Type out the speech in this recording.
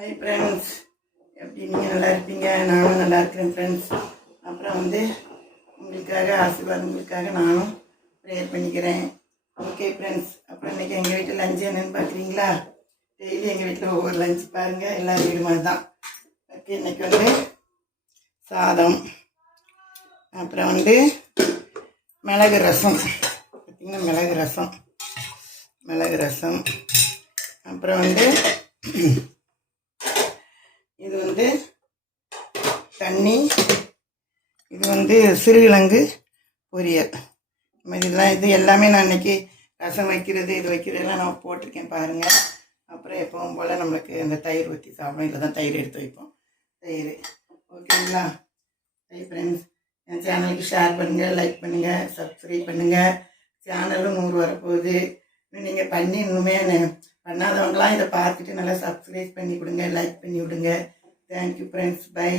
Hi friends, எப்படி நீங்கள் நல்லா இருப்பீங்க? நானும் நல்லா இருக்கிறேன் ஃப்ரெண்ட்ஸ். அப்புறம் உங்களுக்காக ஆசீர்வாதங்களுக்காக நானும் ப்ரேயர் பண்ணிக்கிறேன். ஓகே ஃப்ரெண்ட்ஸ், அப்புறம் இன்றைக்கி எங்கள் வீட்டில் லஞ்சு என்னென்னு பார்க்குறீங்களா? டெய்லி எங்கள் வீட்டில் ஒவ்வொரு லஞ்சு பாருங்கள், எல்லா வீடு மாதிரி தான். ஓகே, இன்றைக்கி சாதம், அப்புறம் மிளகு ரசம். பார்த்திங்கன்னா மிளகு ரசம், அப்புறம் இது தண்ணி, இது சிறுகிழங்கு பொரியல். இது எல்லாமே நான் இன்றைக்கி ரசம் வைக்கிறது இது வைக்கிறதெல்லாம் நான் போட்டிருக்கேன் பாருங்கள். அப்புறம் எப்பவும் போல் நம்மளுக்கு அந்த தயிர் ஊற்றி சாப்பிடும். இதில் தான் தயிர் எடுத்து வைப்போம். தயிர் ஓகேங்களா? ஹை ஃப்ரெண்ட்ஸ், என் சேனலுக்கு ஷேர் பண்ணுங்கள், லைக் பண்ணுங்கள், சப்ஸ்கிரைப் பண்ணுங்கள். சேனலும் 100 வரப்போகுது. நீங்கள் இன்னுமே பண்ணாதவங்களாம் இதை பார்த்துட்டு நல்லா சப்ஸ்கிரைப் பண்ணி விடுங்க, லைக் பண்ணி விடுங்க. Thank you friends, by.